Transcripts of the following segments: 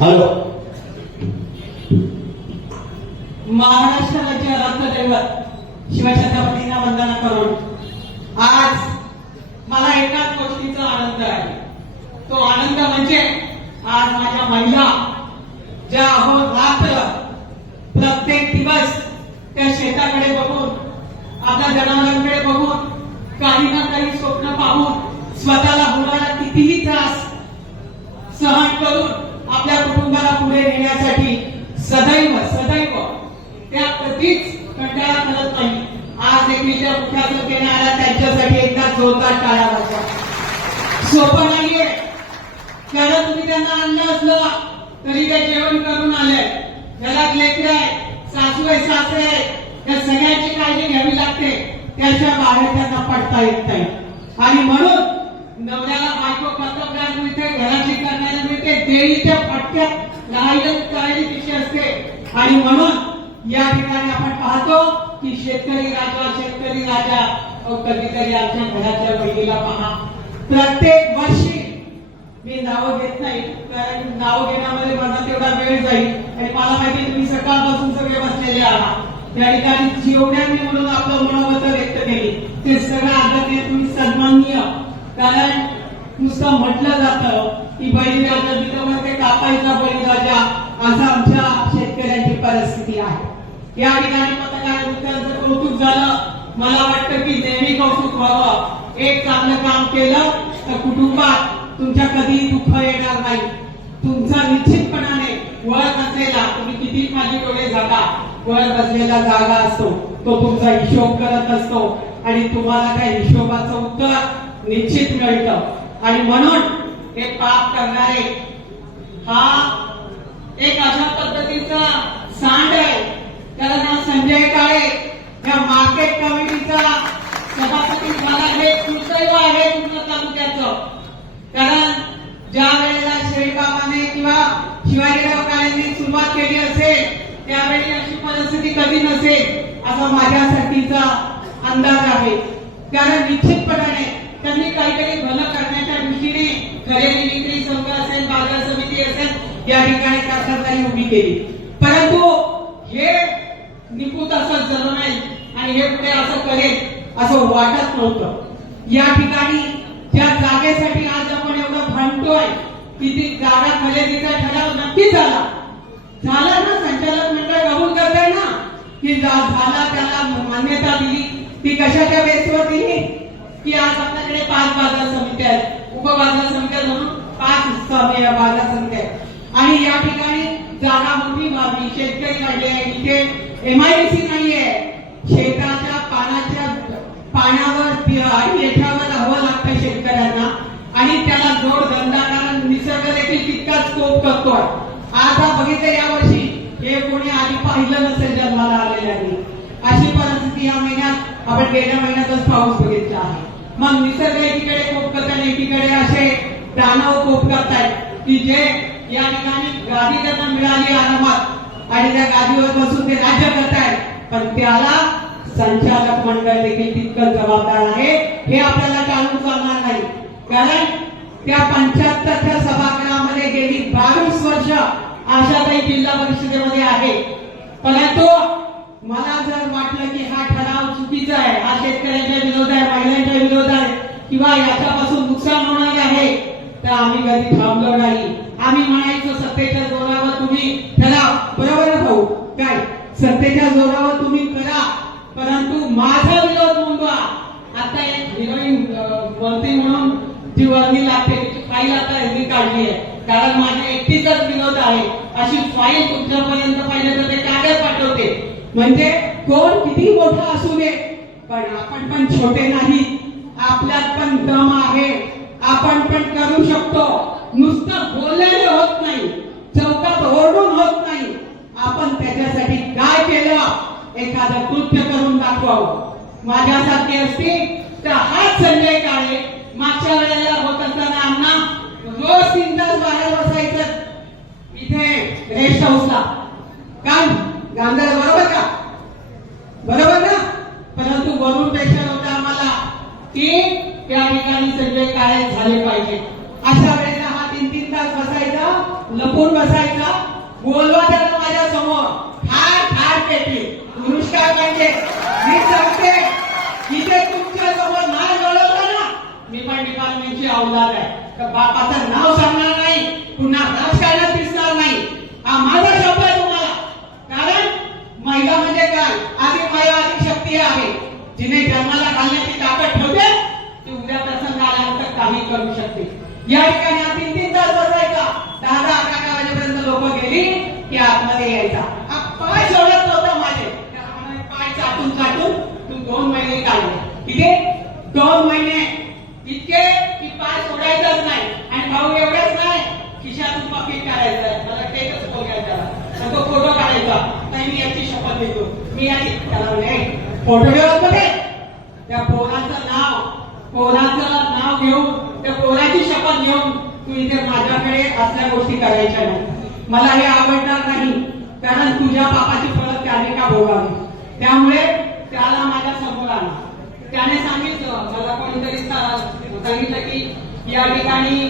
Hello. Maharashtra राज्य रत्नदैवत शिवछत्रपतींना वंदना करून आज मला एकाच गोष्टीचा आनंद आहे. तो आनंद म्हणजे आज माझ्या महिला ज्या अहोरात्र प्रत्येक दिवस त्या शेताकडे बघून आपल्या जनावरांकडे बघून काही ना काही स्वप्न पाहून स्वतःला होणारा कितीही त्रास सहन करून आपल्या कुटुंबाला पुढे नेण्यासाठी सदैव सदैव त्या कधीच कंटाळा करत नाही. आज देखील त्या मुख्याचं त्यांच्यासाठी एकदा जोरदार टाळा वाजवा. सोपं नाहीये. त्याला तुम्ही त्यांना आणलं असलं तरी ते जेवण करून आले. त्याला लेकर आहे सासू आहे सासरे आहे त्या सगळ्यांची काळजी घ्यावी लागते. त्याच्या बाहेर त्यांना पडता येत नाही. आणि म्हणून नवऱ्याला बायको कर्तव्यात मिळते घराची करण्याला मिळते देवीच्या फटक्यात राहिलं करायची तिची असते. आणि म्हणून या ठिकाणी आपण पाहतो की शेतकरी राजा शेतकरी राजा कधीतरी आमच्या घराच्या बहिणीला पहा. प्रत्येक वर्षी मी नावं घेत नाही कारण नावं घेण्यामध्ये माझा तेवढा वेळ जाईल. आणि मला माहिती तुम्ही सकाळपासून सगळे बसलेले आहात. त्या ठिकाणी जेवढ्यांनी म्हणून आपलं मनोगत व्यक्त केली ते सगळं आदरणीय तुम्ही सन्माननीय कारण नुसतं म्हटलं जातं की बळीराजा जिथं कापायचा बळीराजा असं आमच्या शेतकऱ्यांची परिस्थिती आहे. या ठिकाणी पत्रकारांचं कौतुक झालं मला वाटतं की नेहमी कौतुक व्हावं. एक चांगलं काम केलं तर कुटुंबात तुमच्या कधी दुःख येणार नाही. तुमचा निश्चितपणाने वर नसलेला तुम्ही किती माझी डोळे जागा वर बसलेला जागा असतो. तो तुमचा हिशोब करत असतो. आणि तुम्हाला त्या हिशोबाचं उत्तर निश्चित मिळतं. आणि म्हणून हे पाप करणारे हा एक अशा पद्धतीचा सांड आहे. त्याला नाव संजय काळे. या मार्केट कमिटीचा सभापती झाला. हे दुर्दैव आहे पूर्ण तालुक्याचं. कारण ज्या वेळेला शेळबाबाने किंवा शिवाजीराव काळेंनी सुरुवात केली असेल त्यावेळी अशी परिस्थिती कधी नसेल असा माझ्यासाठीचा अंदाज आहे. कारण निश्चितपणाने त्यांनी काहीतरी भलं करण्याच्या दृष्टीने खरेदी विक्री संघ असेल बाजार समिती असेल या ठिकाणी कारखानदारी उभी केली. परंतु हे निपूत असं झालं नाही आणि हे पुढे असं करेल असं वाटत नव्हतं. या ठिकाणी ज्या जागेसाठी आज आपण एवढं भांडतोय की ती जागा खरेदीचा ठराव नक्की झाला. झाला ना संचालक मंडळ कबूल करताय ना की झाला त्याला मान्यता दिली. ती कशाच्या बेसवर दिली? की आज आपल्याकडे पाच बाजार समित्या आहेत. उपबाजार समित्या म्हणून पाच या बाजार समित्या आहेत. आणि या ठिकाणी जागा मोठी मागणी. शेतकरी वाढले आहे इथे एमआयडीसी नाहीये. शेताच्या पानाच्या पाण्यावर आणि याच्यावर राहावं लागतं शेतकऱ्यांना. आणि त्याला जोड धंदा कारण निसर्ग देखील तितकाच कोप करतोय आज हा बघितलं यावर्षी हे कोणी आधी पाहिलं नसेल जन्माला आलेल्यांनी. अशी परिस्थिती या महिन्यात आपण गेल्या महिन्यातच पाऊस बघितला आहे. मग निसर्ग एकीकडे कोप करताना एकीकडे असे दानव कोप करतायत की जे या ठिकाणी गादी त्यांना मिळाली आरामात आणि त्या गादीवर बसून ते राज्य करतायत. पण त्याला संचालक मंडळ देखील तितकं जबाबदार आहे. हे आपल्याला टाळून चालणार नाही. कारण त्या पंच्याहत्तरच्या सभागृहामध्ये गेली बावीस वर्ष आशाताई जिल्हा परिषदेमध्ये आहे. परंतु मला जर वाटलं की हा ठराव चुकीचा आहे हा शेतकऱ्यांच्या किंवा याच्यापासून नुकसान होणार आहे तर आम्ही कधी थांबलो नाही. आम्ही म्हणायचो सत्तेच्या जोरावर तुम्ही ठरा बरोबर भाऊ? काय? सत्तेच्या जोरावर तुम्ही करा. परंतु माझा विरोध नोंदवा. आता एक हिरोईन मंत्री म्हणून जी वर्णी लागते. फाईल आता हिरवी काढली आहे. कारण माझा एकटीचाच विरोध आहे. अशी फाईल तुमच्यापर्यंत पाहिजे तर ते कागद पाठवते. म्हणजे कोण किती मोठा असू दे. पण आपण पण छोटे नाही. आपल्यात पण दम आहे. आपण पण करू शकतो. नुसतं बोललेले होत नाही. चौकात ओरडून होत नाही. आपण त्याच्यासाठी काय केलं? एखादं कृत्य करून दाखवावं. माझ्यासारखे असतील तर हाच संजय काळे मागच्या वेळेला होत असताना आम्हा रोज तीन तास बाहेर बसायचं. इथे रेस्ट हाऊसला काय गांधर बरोबर का बरोबर ना परंतु वरून प्रेशर होतं आम्हाला झाले पाहिजे. अशा वेळेला हा तीन तीन तास बसायचा लपून बसायचा बोलवा त्याला माझ्यासमोर. ठार ठार पेटी. पुरुष काय पाहिजे. मी सांगते इथे तुमच्यासमोर नाव बोलवलं ना मी पण डिपार्टमेंटची अवलाद आहे. तर बापाचं नाव सांगणार नाही पुन्हा राजकारणात दिसणार नाही. हा माझा शब्द आहे तुम्हाला. कारण महिला म्हणजे काय? आधी महिला अधिक शक्ती आहे. जिने जन्माला करू शकते. या ठिकाणी हा तीन तीन तास बसायचा दहा दहा अकरा वाजेपर्यंत लोक गेली की आतमध्ये यायचा. हा पाय सोडत नव्हता माझे. पाय चाटून चाटून तू दोन महिने काढले. किती दोन महिने इतके की पाय सोडायचाच नाही. आणि भाऊ एवढंच नाही खिशातून पाकिट काढायचं मला टेकच बघायचा तो फोटो काढायचा. नाही मी याची शपथ घेतो. मी याची त्याला नाही. फोटो घेऊन मध्ये त्या पोराचं नाव. पोराचं नाव घेऊन त्या कोणाची शपथ घेऊन तू इथे माझ्याकडे असल्या गोष्टी करायच्या नाही. मला हे आवडणार नाही कारण तुझ्या पापाची फळं त्याने का भोगावी? त्यामुळे त्याला माझ्यासमोर आला त्याने सांगितलं मला कोणीतरी सांगितलं की या ठिकाणी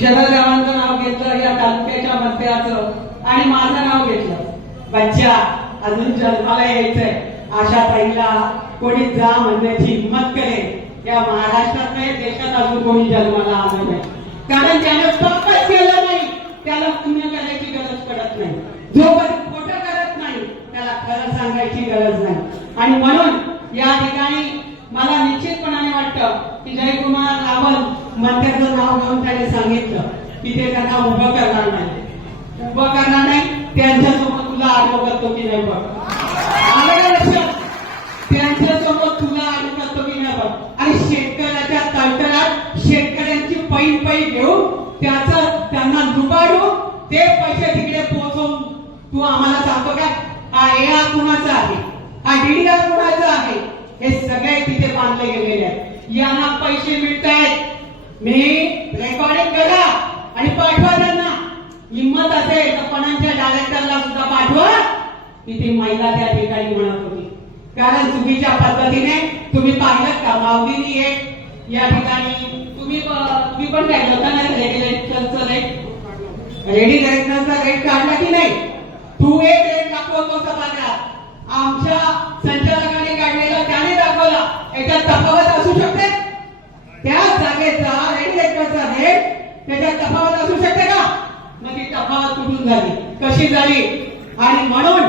शरद गावांचं नाव घेतलं या तालुक्याच्या मध्याचं आणि माझं नाव घेतलं. बच्चा अजून जन्माला यायचंय. आशा ताईला कोणी जा म्हणण्याची हिंमत करेल. या महाराष्ट्रात नाही देशात अजून कोणी जन्माला आलं नाही कारण त्याने पापच केलं नाही त्याला पुण्य करायची गरज पडत नाही जो कधी खोटं करत नाही त्याला खरं सांगायची गरज नाही आणि म्हणून या ठिकाणी मला निश्चितपणाने वाटतं की जयकुमार रावल मंत्र्याचं नाव घेऊन त्याने सांगितलं की ते त्यांना उभं करणार नाही उभं करणार नाही त्यांच्यासमोर तुला आरोप करतो की नाही बघ आलं का लक्षात त्यांच्यासमोर तुला आरोप करतो की नाही बघ आणि शेतकऱ्याच्या तळतळात शेतकऱ्यांची पैन पै घेऊन त्याचं त्यांना लुबाडून ते पैसे तिकडे पोहोचवून तू आम्हाला सांगतो का? हा ए कुणाचा आहे? हा डीडीआर कुणाचा आहे? हे सगळे तिथे बांधले गेलेले आहेत. यांना पैसे मिळत आहेत मी रेकॉर्डिंग करा आणि पाठवा त्यांना. हिंमत असेल तर पणांच्या डायरेक्टरला सुद्धा पाठवा. की ती महिला त्या ठिकाणी म्हणत होती कारण चुकीच्या पद्धतीने तुम्ही पाहिलं का? माऊलीनी एक या ठिकाणी तुम्ही ब- तुम्ही पण काय लोकांना रेग्युलेटरचं रेट रेडी रेटनरचा रेट काढला की नाही? तू एक रेट दाखवतो समाजात. आमच्या संचालकाने काढलेला त्याने दाखवला. याच्यात तफावत असू शकते? त्या जागेचा रेग्युलेटरचा रेट त्याच्यात तफावत असू शकते का? मग ती तफावत कुठून झाली? कशी झाली? आणि म्हणून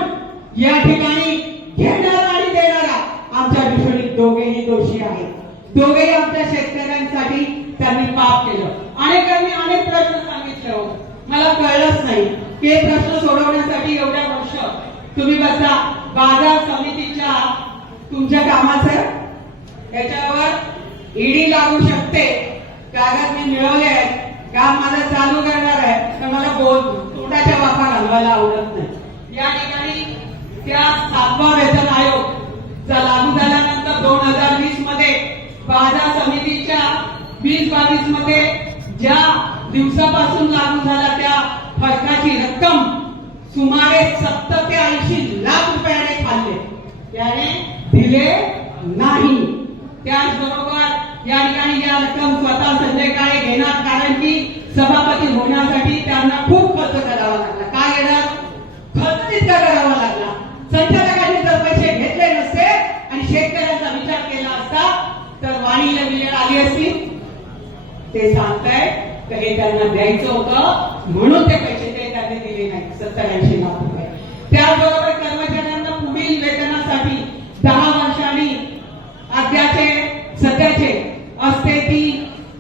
या ठिकाणी घेणारा आणि देणारा आमच्या विषयी दोघेही दोषी आहेत. दोघेही आमच्या शेतकऱ्यांसाठी त्यांनी पाप केलं. अनेकांनी अनेक प्रश्न सांगितले होते. मला कळलंच नाही. की हे प्रश्न सोडवण्यासाठी एवढ्या वर्ष तुम्ही बसा. बाजार समितीच्या तुमच्या कामाचं त्याच्यावर ईडी लागू शकते. कागद मी मिळवले आहेत. काम मला चालू करणार आहे. तर मला बोल तोटाच्या वाफा घालवायला आवडत नाही. या ठिकाणी त्या सातवा वेतन आयोग लागू झाल्यानंतर दोन हजार वीसमध्ये बाजार समितीच्या वीस बावीसमध्ये ज्या दिवसापासून लागू झाला त्या फरकाची रक्कम सुमारे सत्तर ते ऐंशी लाख रुपयाने खाल्ले. त्याने दिले नाही. त्याचबरोबर या ठिकाणी या रक्कम स्वतः संजय काळे घेणार कारण की सभापती होण्यासाठी त्यांना खूप खर्च करावा लागला. काय घेणार खर्च तितका करावा लागला. संचालकांनी जर पैसे घेतले नसते आणि शेतकऱ्यांचा विचार केला असता तर वाणीला मिळेल आली असती. ते सांग. त्यांना द्यायचं होतं म्हणून ते पैसे ते त्यांनी दिले नाही सत्तर ऐंशी लाख रुपये त्याचबरोबर कर्मचाऱ्यांना पुढील वेतनासाठी दहा वर्षांनी अद्याचे सध्याचे असते ती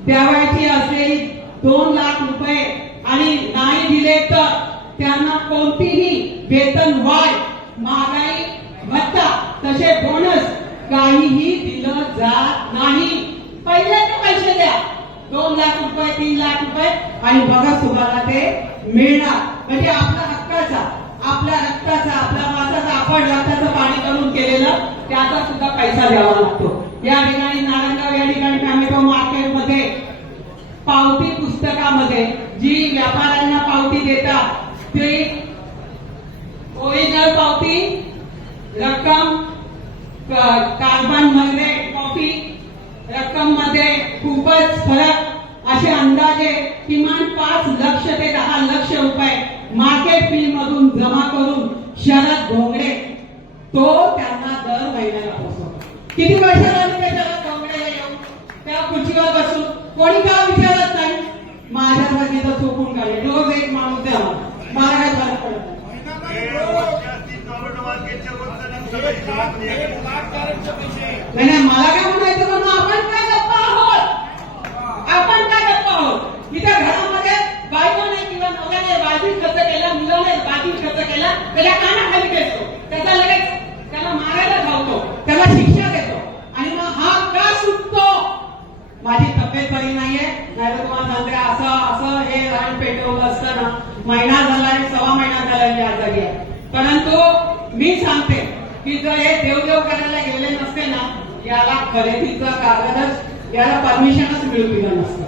द्यावायची असलेली दोन लाख रुपये आणि नाही दिले तर त्यांना कोणतीही वेतन वाढ महागाई भत्ता तसे बोनस काहीही दिलं जात नाही पहिल्यांदा पैसे द्या दोन लाख रुपये तीन लाख रुपये आणि बघा तुम्हाला ते मिळणार. म्हणजे आपला हक्काचा आपल्या रक्ताचा आपल्या माणसाचा आपण रक्ताचं पाणी करून केलेलं त्याचा सुद्धा पैसा द्यावा लागतो. या ठिकाणी नारायणगाव या ठिकाणी टॅमॅटो मार्केटमध्ये पावती पुस्तकामध्ये जी व्यापाऱ्यांना पावती देतात ती ओरिजिनल पावती रक्कम कार्बनमध्ये कॉपी रक्कममध्ये खूपच फरक असे अंदाजे किमान पाच लक्ष ते दहा लक्ष रुपये मार्केट फी मधून जमा करून शरद घोंगडे तो त्यांना दर महिन्याला पोहोचवतो. किती वर्ष झाली ते शरद घोंगडे येऊन त्या खुर्चीवर बसून. कोणी का विचारत नाही? माझ्यासाठी तर चुकून काढले रोज एक माणूस द्या मला. काय फरक पडत नाही, मला काय म्हणायचं पण मग आपण काय गप्पा आहोत आपण काय गप्पा आहोत इथे घरामध्ये बायकोने किंवा नवऱ्याने खर्च केला मुलाने बाजू खर्च केला त्याला कानाखाली घेतो त्याचा लगेच त्याला मारायला धावतो त्याला शिक्षा देतो. आणि मग हा का सुटतो. माझी तब्येत बरी नाहीये. नाही तर तुम्हाला सांगते असं असं हे रान पेटवलं असतं ना महिना झाला आणि सव्वा महिना झाला मी आजारी आहे. परंतु मी सांगते की जर हे देवदेव करायला गेले नसते ना याला खरेदीचा कागदच याला परमिशनच मिळू दिलं नसतं.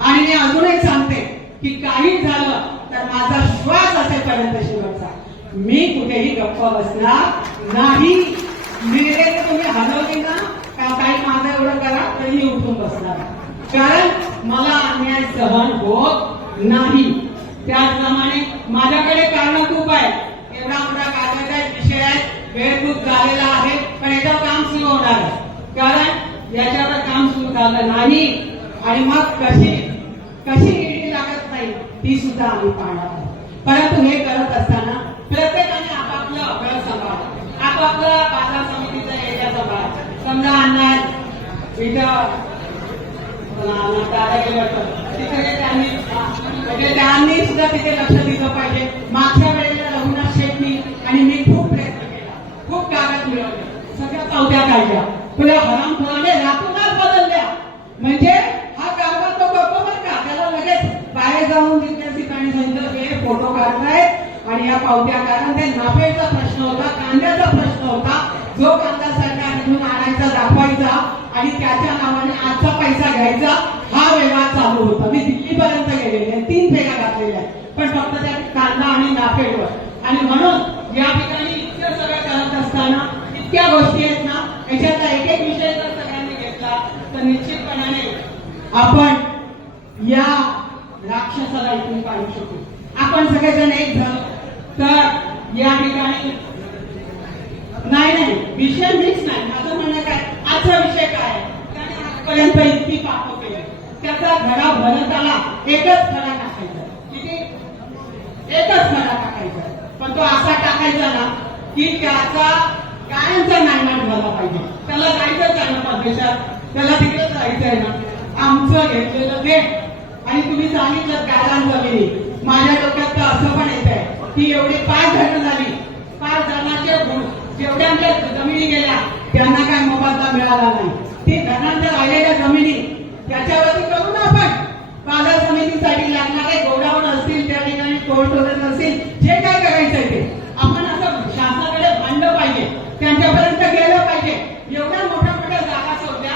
आणि मी अजूनही सांगते की काही झालं तर माझा श्वास असेपर्यंत शेवटचा. मी कुठेही गप्प बसणार नाही. निर्णय तुम्ही हलवली ना का काही माझं एवढं करा तरी मी उठून बसणार. कारण मला अन्याय सहन होत नाही. त्याचप्रमाणे माझ्याकडे कारण खूप आहे. एवढा मोठा कागदाचा विषय आहे वेळ खूप झालेला आहे पण याच्यावर काम सुरू होणार आहे. कारण याच्यावर काम सुरू झालं नाही. आणि मग कशी कशी ती सुद्धा आम्ही पाहणार आहोत. परंतु हे करत असताना प्रत्येकाने आपापलं घर सांभाळ आपापलं बाजार समितीचा एरिया सांभाळ समजा अण्णा इथं तिकडे गेलं त्यांनी म्हणजे त्यांनी सुद्धा तिथे लक्ष दिलं पाहिजे. मागच्या वेळेला रघुनाथ शेट्टी आणि मी खूप प्रयत्न केला. खूप कागद मिळवले. सगळ्या चौथ्या काढल्या तुला या फुलाने राहतो बदलल्या म्हणजे हा कारभार तो करतो बरं का त्याला लगेच बाहेर जाऊन तिथल्या ठिकाणी सांगितलं की हे फोटो आणि या पावत्या कारण ते नाफेचा प्रश्न होता कांद्याचा प्रश्न होता. जो कांदा सरकारमधून आणायचा दाखवायचा आणि त्याच्या नावाने आजचा पैसा घ्यायचा हा व्यवहार चालू होता. मी दिल्लीपर्यंत गेलेले आहे. तीन फेऱ्या घातलेल्या पण फक्त त्या कांदा आणि नाफेडवर. आणि म्हणून या ठिकाणी इतकं सगळं करत असताना इतक्या गोष्टी आहेत ना याच्यातला एक एक विषय जर सगळ्यांनी घेतला तर निश्चितपणाने आपण या राक्षसाला इथून काढू शकू. आपण सगळेजण एक झालो. तर या ठिकाणी नाही नाही विषय मीच नाही. माझं म्हणणं काय? आजचा विषय काय? त्याने आजपर्यंत इतकी पाप केली. त्याचा घडा भरत आला एकच खडा टाकायचा. किती? एकच खडा टाकायचा. पण तो असा टाकायचा ना की त्याचा कायमचा नायमान झाला पाहिजे. त्याला जायचंच आहे ना परदेशात. त्याला तिकडे जायचं आहे ना. आमचं घेतलेलं ते. आणि तुम्ही सांगितलं गायरान जमिनी माझ्या डोक्यात तर असं पण येत आहे की एवढी पाच जण झाली पाच जणांचे गुण जेवढ्या आमच्या जमिनी गेल्या त्यांना काय मोबदला मिळाला नाही. ते धनांच्या राहिलेल्या जमिनी त्याच्यावरती करू ना आपण? बाजार समितीसाठी लागणारे गोडाऊन असतील त्या ठिकाणी कोल्ड स्टोरेज असतील जे काय करायचंय ते आपण असं शासनाकडे मांडलं पाहिजे त्यांच्यापर्यंत गेलं पाहिजे एवढ्या मोठ्या मोठ्या जागा सोडल्या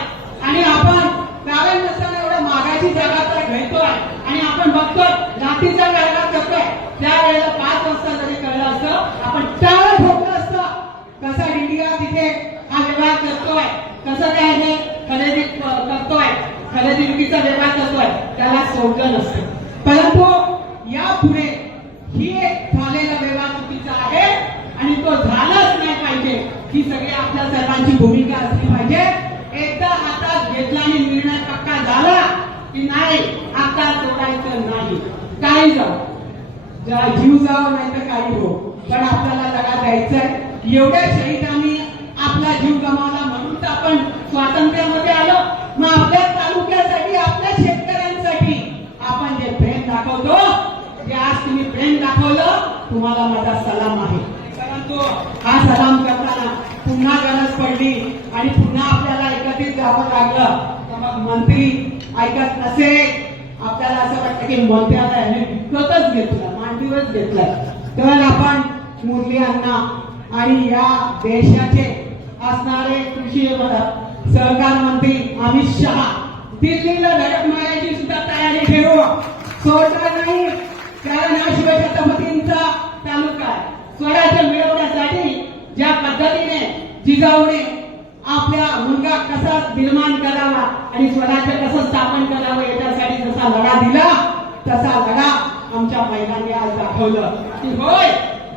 आणि आपण कारण नसताना एवढ्या मागाची जागा तर घेतोय आणि आपण बघतोय लाठीचा व्यवहार करतोय त्यावेळेला पाच वाजता जरी कळलं असतं आपण टाळं ठोकलं असतं कसा इंडिया तिथे हा व्यवहार करतोय. कसं काय हे? खरेदी करतोय. खरेदी विक्रीचा व्यवहार करतोय. त्याला सोडलं नसतं. परंतु यापुढे ही एक झालेला व्यवहार चुकीचा आहे आणि तो झालाच नाही पाहिजे. ही सगळी आपल्या सर्वांची भूमिका असली पाहिजे. एकदा हातात घेतला आणि निर्णय पक्का झाला की नाही आता सोडायचं नाही. काही जाऊ. जीव जाव नाही तर काही हो. पण आपल्याला लढा द्यायचाय. एवढ्या शहीदांना आपला जीव गमावला म्हणून तर आपण स्वातंत्र्यामध्ये आलो मग आपल्या तालुक्यासाठी आपल्या शेतकऱ्यांसाठी आपण जे प्रेम दाखवतो जे आज तुम्ही प्रेम दाखवलं तुम्हाला माझा सलाम आहे. परंतु हा सलाम करताना पुन्हा गरज पडली आणि पुन्हा आपल्याला एकत्रित जावं लागलं. तर मग मंत्री ऐकत नसे. आपल्याला असं वाटतं की मंत्र्याला याने विकतच घेतलं मांडीवच घेतलं. तर आपण मुरली अण्णा आणि या देशाचे असणारे कृषी सहकार मंत्री अमित शहा दिल्लीला धडक मारायची सुद्धा तयारी ठेवू. सोडणार नाही कारण हा शिवछत्रपतींचा तालुका आहे स्वराज्य मिळवण्यासाठी ज्या पद्धतीने जिजाऊने आपल्या मुलगा कसा निर्माण करावा आणि स्वराज्य कसं स्थापन करावं याच्यासाठी जसा लढा दिला तसा लढा आमच्या महिलांनी आज दाखवलं. की होय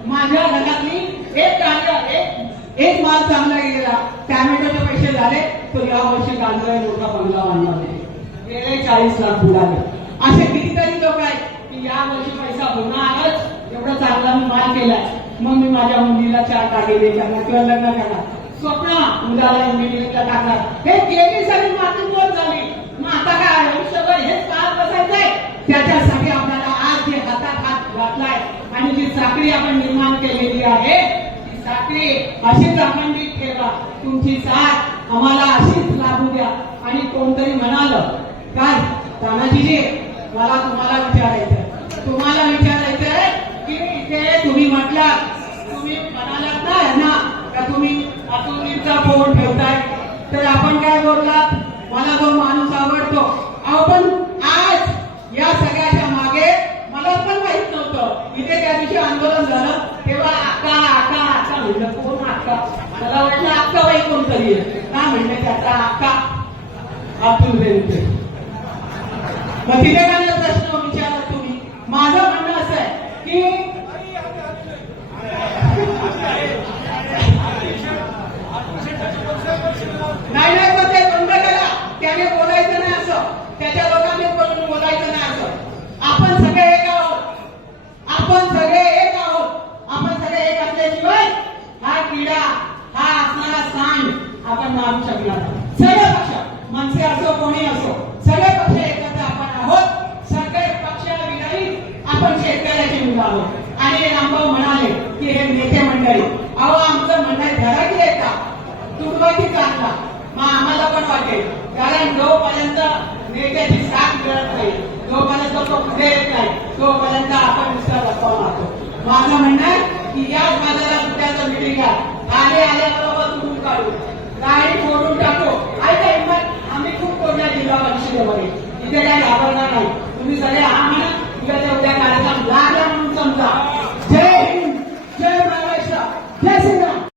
माझ्या घरातली एक कार्य एक एक माल चांगला गेला. टॅमॅटोचे पैसे झाले तो या वर्षी गांजरा मोठा बंगला बांधला. गेले चाळीस लाख बुडाले असे कितीतरी लोक आहेत की या वर्षी पैसा होणारच एवढा चांगला मी माल केलाय. मग मी माझ्या मुलीला चार टाकेले करणार किंवा लग्न करणार. स्वप्न मुलाला इंजिनिअरिंगला टाकणार. हे गेली सगळी माती बोल झाली. मग आता काय आयुष्यभर हेच पाहत बसायचंय? त्याच्यासाठी आपल्याला आज जे हातात हात घातलाय आणि जी साखळी आपण निर्माण केलेली आहे ती साखळी अशीच अखंडित ठेवा. तुमची साथ आम्हाला अशीच लागू द्या. आणि कोणतरी म्हणालं काय तानाजीजी मला तुम्हाला विचारायचं तुम्हाला विचारायचंय की इथे तुम्ही म्हटलात तुम्ही म्हणालात ना यांना का तुम्ही अतुलीचा फोन ठेवताय? तर आपण काय बोललात? मला तो माणूस आवडतो. अहो पण आज या सगळ्याच्या मागे मला पण माहीत नव्हतं. इथे त्या दिवशी आंदोलन झालं तेव्हा आका आका आका म्हणलं कोण आका मला वाटलं आका बाई कोणतरी ना का म्हणलं त्याचा आका अतुल रेणुके मग तिथे काय प्रश्न विचारला तुम्ही? माझं म्हणणं असं आहे की मग आम्हाला पण वाटेल. कारण जोपर्यंत नेत्याची साथ मिळत नाही जोपर्यंत तो पुढे येत नाही तोपर्यंत आपण दुसरा रस्ता मारतो. माझं म्हणणं आहे की या बाजारात उद्याचं मिटिंग घ्या. आले आल्याबरोबर तुम्ही काढू. गाडी फोडून टाकू. ऐका हिंमत आम्ही खूप कोणत्या जिल्हा परिषदेमध्ये इथे काही घाबरणार नाही. तुम्ही सगळे आम्हाला उद्याच्या उद्या कार्यक्रम लागला म्हणून समजा.